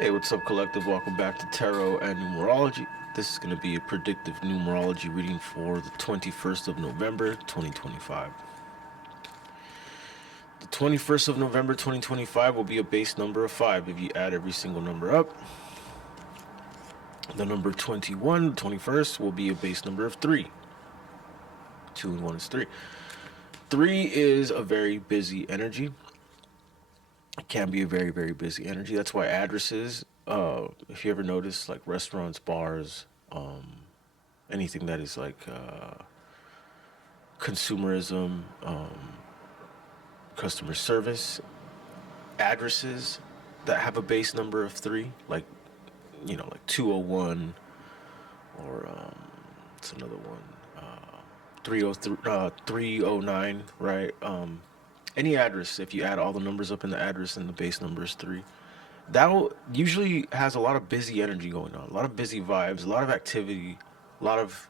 Hey, what's up, collective? Welcome back to Tarot and Numerology. This is going to be a predictive numerology reading for the 21st of November, 2025. The 21st of November, 2025 will be a base number of 5 if you add every single number up. The number 21, the 21st, will be a base number of 3. 2 and 1 is 3. 3 is a very busy energy. It can be a very, very busy energy. That's why addresses, if you ever notice, like restaurants, bars, anything that is like consumerism, customer service, addresses that have a base number of 3, like, like 201, or it's another one, 303, 309, right? Any address, if you add all the numbers up in the address and the base number is 3, that usually has a lot of busy energy going on, a lot of busy vibes, a lot of activity, a lot of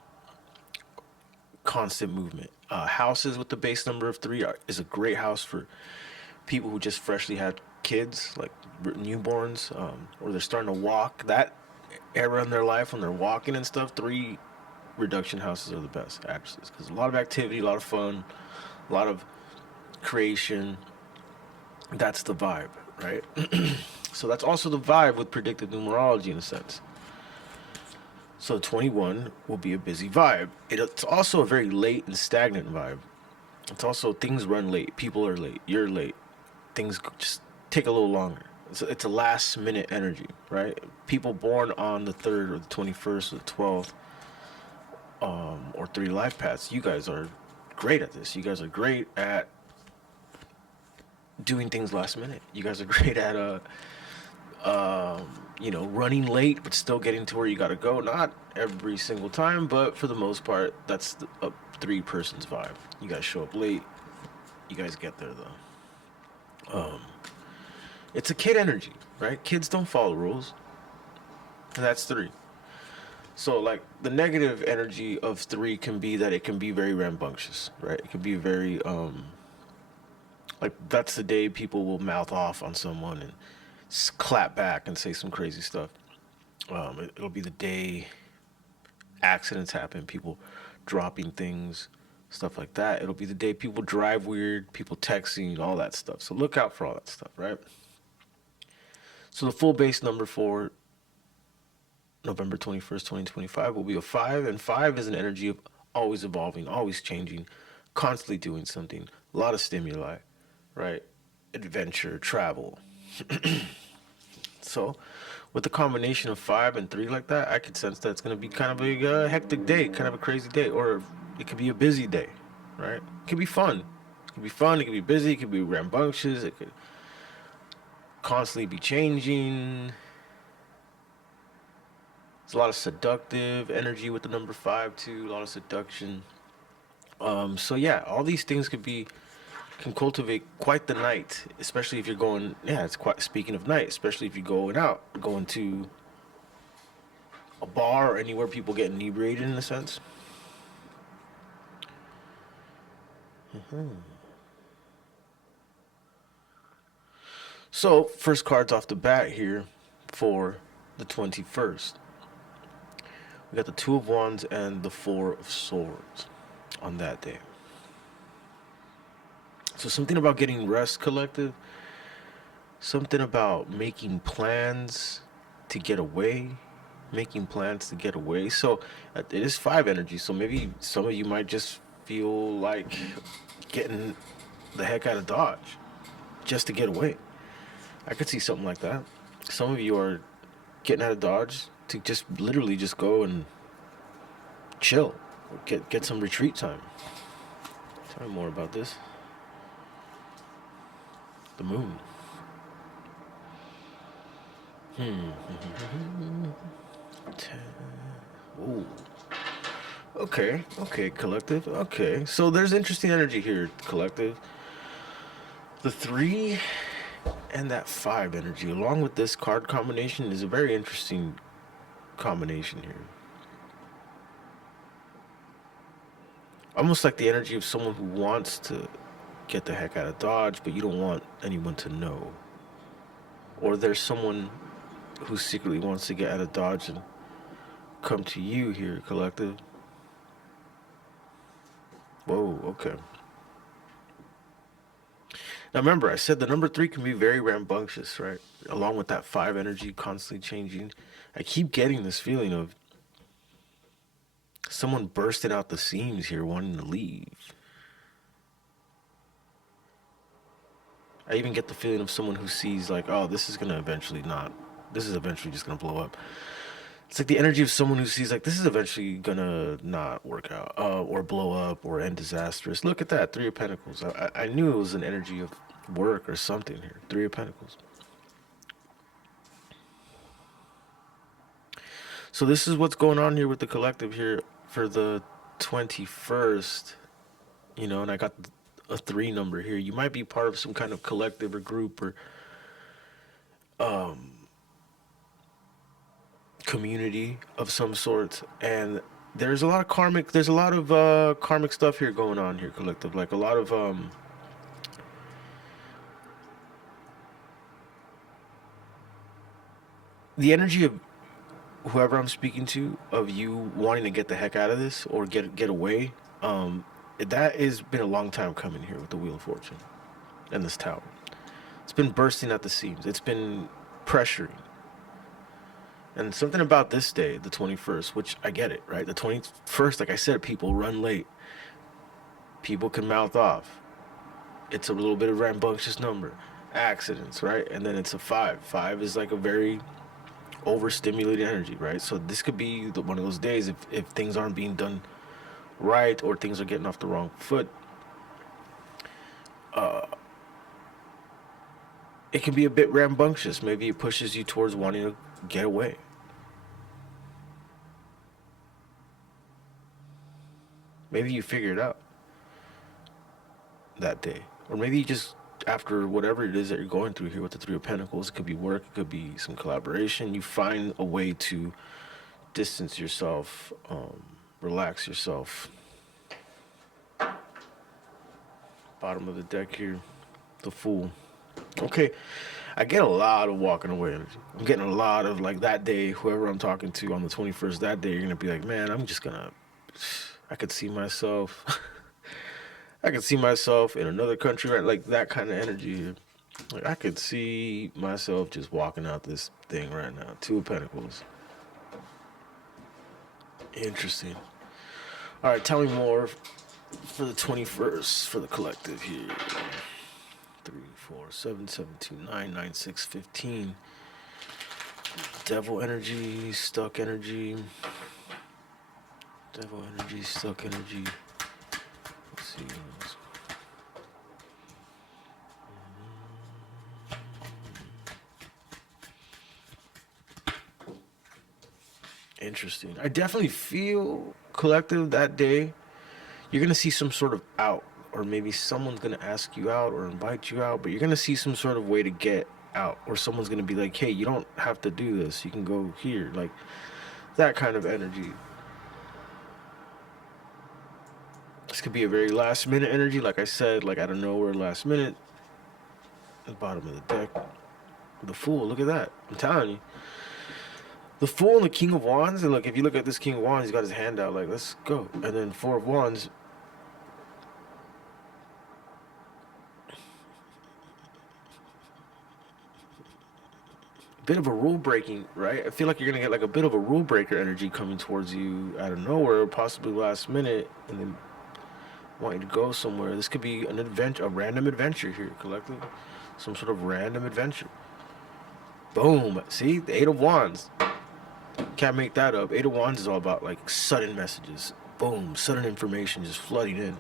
constant movement. Houses with the base number of 3 is a great house for people who just freshly had kids, like newborns, or they're starting to walk. That era in their life when they're walking and stuff, 3 reduction houses are the best addresses because a lot of activity, a lot of fun, a lot of creation. That's the vibe, right? So that's also the vibe with predictive numerology in a sense. So 21 will be a busy vibe. It's also a very late and stagnant vibe. It's also things run late. People are late. You're late. Things just take a little longer. It's a last minute energy, right? People born on the 3rd or the 21st or the 12th, or 3 life paths, you guys are great at this. You guys are great at doing things last minute. You guys are great at running late but still getting to where you got to go. Not every single time, but for the most part, that's a 3 person's vibe. You guys show up late. You guys get there though. It's a kid energy, right? Kids don't follow rules, and that's 3. So, like, the negative energy of 3 can be that it can be very rambunctious, right? It can be very like, that's the day people will mouth off on someone and clap back and say some crazy stuff. It'll be the day accidents happen, people dropping things, stuff like that. It'll be the day people drive weird, people texting, all that stuff. So look out for all that stuff, right? So the full base number for November 21st, 2025 will be a 5, and 5 is an energy of always evolving, always changing, constantly doing something, a lot of stimuli, right? Adventure, travel. So, with the combination of 5 and 3 like that, I could sense that it's going to be kind of a hectic day, kind of a crazy day, or it could be a busy day, right? It could be fun. It could be fun. It could be busy. It could be rambunctious. It could constantly be changing. There's a lot of seductive energy with the number 5 too. A lot of seduction. So yeah, all these things can cultivate quite the night, especially if you're going. Yeah, it's quite. Speaking of night, especially if you're going out, going to a bar or anywhere people get inebriated in a sense. So first cards off the bat here for the 21st. We got the 2 of Wands and the 4 of Swords on that day. So something about getting rest, collective. Something about making plans to get away. Making plans to get away. So it is 5 energy. So maybe some of you might just feel like getting the heck out of Dodge just to get away. I could see something like that. Some of you are getting out of Dodge to just literally just go and chill, get some retreat time. Tell me more about this. The moon. Ooh. Okay, collective. Okay, so there's interesting energy here, collective. The 3 and that 5 energy, along with this card combination, is a very interesting combination here. Almost like the energy of someone who wants to get the heck out of Dodge, but you don't want anyone to know. Or there's someone who secretly wants to get out of Dodge and come to you here, collective. Whoa, okay. Now remember, I said the number 3 can be very rambunctious, right? Along with that 5 energy constantly changing. I keep getting this feeling of someone bursting out the seams here, wanting to leave. I even get the feeling of someone who sees like, oh, this is eventually just gonna blow up. It's like the energy of someone who sees like, this is eventually gonna not work out, or blow up, or end disastrous. Look at that, 3 of Pentacles. I knew it was an energy of work or something here. 3 of Pentacles. So this is what's going on here with the collective here for the 21st, and I got a 3 number here. You might be part of some kind of collective or group or community of some sort, and there's a lot of karmic stuff here going on here, collective. Like a lot of the energy of whoever I'm speaking to, of you wanting to get the heck out of this or get away. That has been a long time coming here with the Wheel of Fortune and this tower. It's been bursting at the seams. It's been pressuring. And something about this day, the 21st, which I get it, right? The 21st, like I said, people run late. People can mouth off. It's a little bit of rambunctious number. Accidents, right? And then it's a 5. 5 is like a very overstimulated energy, right? So this could be one of those days if things aren't being done right or things are getting off the wrong foot. It can be a bit rambunctious. Maybe it pushes you towards wanting to get away. Maybe you figure it out that day. Or maybe you just, after whatever it is that you're going through here with the 3 of Pentacles, it could be work, it could be some collaboration, you find a way to distance yourself, relax yourself. Bottom of the deck here, the Fool. Okay, I get a lot of walking away energy. I'm getting a lot of like that day, whoever I'm talking to on the 21st, that day, you're going to be like, man, I could see myself. I could see myself in another country, right? Like that kind of energy. Like I could see myself just walking out this thing right now. 2 of Pentacles. Interesting. All right, tell me more for the 21st for the collective here. 3, 4, 7, 7, 2, 9, 9, 6, 15. Devil energy, stuck energy. Devil energy, stuck energy. Let's see. Interesting. I definitely feel, collective, that day you're gonna see some sort of out, or maybe someone's gonna ask you out or invite you out, but you're gonna see some sort of way to get out, or someone's gonna be like, hey, you don't have to do this, you can go here, like that kind of energy. This could be a very last minute energy, like I said, like out of nowhere, last minute. The bottom of the deck, the Fool. Look at that. I'm telling you, the Fool and the King of Wands. And look, if you look at this King of Wands, he's got his hand out like, let's go. And then 4 of Wands. Bit of a rule breaking, right? I feel like you're gonna get like a bit of a rule breaker energy coming towards you out of nowhere, possibly last minute, and then want you to go somewhere. This could be an adventure, a random adventure here, collective. Some sort of random adventure. Boom. See? The 8 of Wands. Can't make that up. 8 of Wands is all about like sudden messages. Boom. Sudden information just flooding in.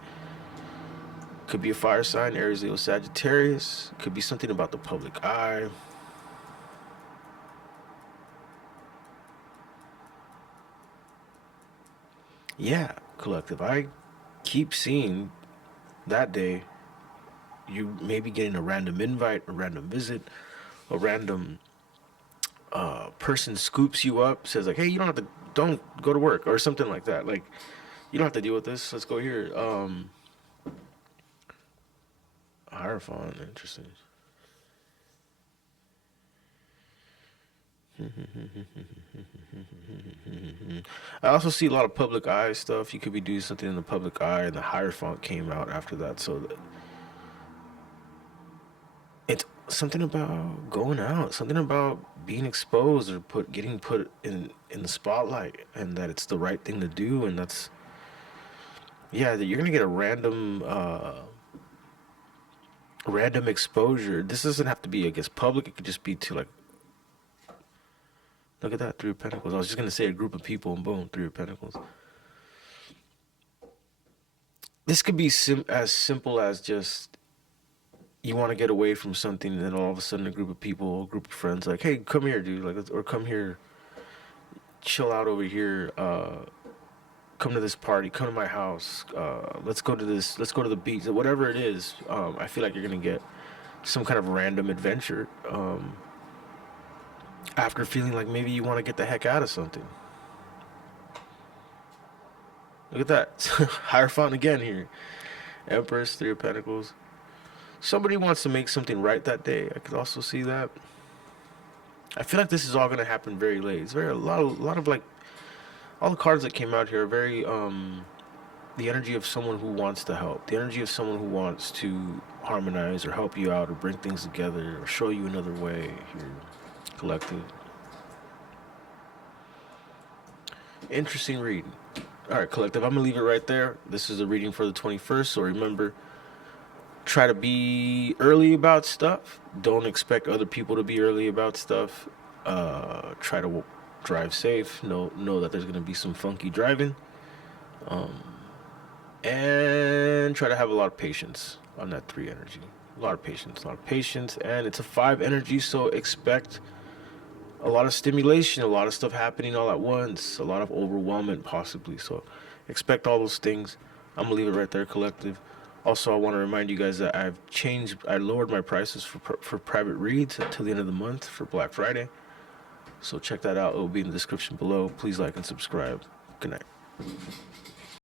Could be a fire sign, Aries, Leo, Sagittarius. Could be something about the public eye. Yeah, collective. I keep seeing that day you may be getting a random invite, a random visit, a random person scoops you up, says like, hey, you don't go to work, or something like that. Like, you don't have to deal with this. Let's go here. Hierophant, interesting. I also see a lot of public eye stuff. You could be doing something in the public eye, and the Hierophant came out after that. So it's something about going out, something about being exposed or getting put in the spotlight, and that it's the right thing to do, and that's yeah, that you're gonna get a random exposure. This doesn't have to be, I guess, public. It could just be to like, look at that, Three of Pentacles. I was just gonna say a group of people, and boom, Three of Pentacles. This could be as simple as just you want to get away from something, and then all of a sudden a group of people, a group of friends, like, hey, come here, dude, like, or come here, chill out over here. Come to this party, come to my house. Let's go to this. Let's go to the beach. Whatever it is, I feel like you're gonna get some kind of random adventure. After feeling like maybe you want to get the heck out of something. Look at that. Hierophant again here. Empress, Three of Pentacles. Somebody wants to make something right that day. I could also see that. I feel like this is all gonna happen very late. It's very a lot of like all the cards that came out here are very the energy of someone who wants to help, the energy of someone who wants to harmonize or help you out or bring things together or show you another way here, collective. Interesting reading. All right, collective, I'm gonna leave it right there. This is a reading for the 21st, so remember, try to be early about stuff. Don't expect other people to be early about stuff. Try to drive safe. Know that there's gonna be some funky driving. And try to have a lot of patience on that 3 energy. A lot of patience, and it's a 5 energy, so expect a lot of stimulation, a lot of stuff happening all at once, a lot of overwhelmment possibly. So expect all those things. I'm gonna leave it right there, collective. Also, I want to remind you guys that I lowered my prices for private reads until the end of the month for Black Friday. So check that out. It will be in the description below. Please like and subscribe. Good night.